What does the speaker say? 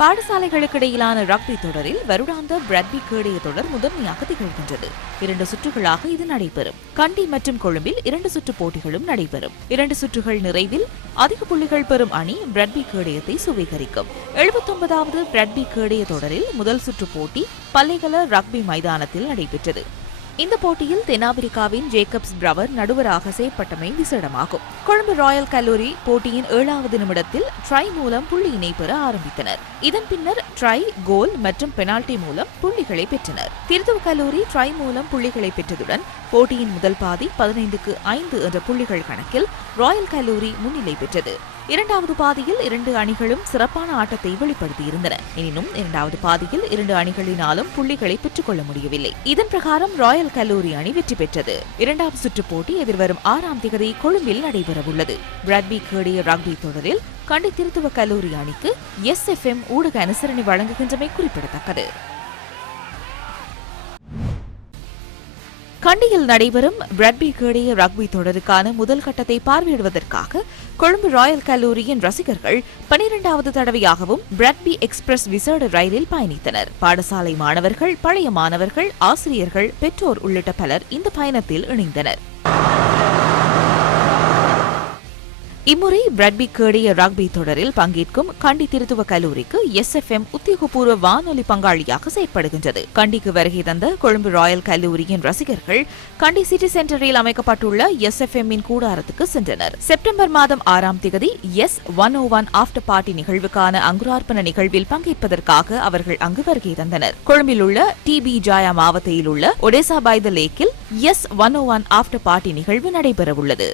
பாடசாலைகளுக்கு இடையிலான ரக்பி தொடரில் வருடாந்த பிராட்பி கேடைய தொடர் முதன்மையாக திகழ்கின்றது. இரண்டு சுற்றுகளாக இது நடைபெறும். கண்டி மற்றும் கொழும்பில் இரண்டு சுற்று போட்டிகளும் நடைபெறும். இரண்டு சுற்றுகள் நிறைவில் அதிக புள்ளிகள் பெறும் அணி பிராட்பி கேடயத்தை சுவீகரிக்கும். எழுபத்தொன்பதாவது பிராட்பி கேடைய தொடரில் முதல் சுற்று போட்டி பல்லைகல ரக்பி மைதானத்தில் நடைபெற்றது. இந்த போட்டியில் தென்னாப்பிரிக்காவின் ஜேக்கப்ஸ் பிரவர் நடுவராக செயற்பட்டமை விசேடமாகும். கொழும்பு ராயல் கல்லூரி போட்டியின் ஏழாவது நிமிடத்தில் ட்ரை மூலம் புள்ளியினை பெற ஆரம்பித்தனர். இதன் பின்னர் ட்ரை கோல் மற்றும் பெனால்டி மூலம் புள்ளிகளை பெற்றனர். திருத்துவ கல்லூரி ட்ரை மூலம் புள்ளிகளை பெற்றதுடன் போட்டியின் முதல் பாதி பதினைந்துக்கு ஐந்து என்ற புள்ளிகள் கணக்கில் ராயல் கல்லூரி முன்னிலை பெற்றது. இரண்டாவது பாதியில் இரண்டு அணிகளும் சிறப்பான ஆட்டத்தை வெளிப்படுத்தியிருந்தன. எனினும் இரண்டாவது பாதியில் இரண்டு அணிகளினாலும் புள்ளிகளை பெற்றுக் கொள்ள முடியவில்லை. இதன் பிரகாரம் ராயல் கல்லூரி அணி வெற்றி பெற்றது. இரண்டாவது சுற்று போட்டி எதிர்வரும் ஆறாம் திகதி கொழும்பில் நடைபெறவுள்ளது. பிராட்பி கேடிய ரக்பி தொடரில் கண்டி திருத்துவ கல்லூரி அணிக்கு எஸ் எஃப் எம் ஊடக அனுசரணை வழங்குகின்றமை குறிப்பிடத்தக்கது. கண்டியில் நடைபெறும் பிரட்பி கேடைய ரக்பி தொடருக்கான முதல் கட்டத்தை பார்வையிடுவதற்காக கொழும்பு ராயல் கல்லூரியின் ரசிகர்கள் பனிரெண்டாவது தடவையாகவும் பிரட்பி எக்ஸ்பிரஸ் விசேட ரயிலில் பயணித்தனர். பாடசாலை மாணவர்கள் பழைய மாணவர்கள் ஆசிரியர்கள் பெற்றோர் உள்ளிட்ட பலர் இந்த பயணத்தில் இணைந்தனர். இம்முறை பிராட்பி கேடைய ரக்பி தொடரில் பங்கேற்கும் கண்டி திருத்துவ கல்லூரிக்கு எஸ் எஃப் எம் உத்தியோகபூர்வ வானொலி பங்காளியாக செயற்படுகின்றது. கண்டிக்கு வருகை தந்த கொழும்பு ராயல் கல்லூரியின் ரசிகர்கள் கண்டி சிட்டி சென்டரில் அமைக்கப்பட்டுள்ள எஸ் எஃப் எம்மின் கூடாரத்துக்கு சென்றனர். செப்டம்பர் மாதம் ஆறாம் திகதி S one O one after party நிகழ்வுக்கான அங்குரார்ப்பண நிகழ்வில் பங்கேற்பதற்காக அவர்கள் அங்கு வருகை தந்தனர். கொழும்பில் உள்ள டி பி ஜாயா மாவட்டத்தில் உள்ள Odesa by the லேக்கில் S one O one after party நிகழ்வு நடைபெறவுள்ளது.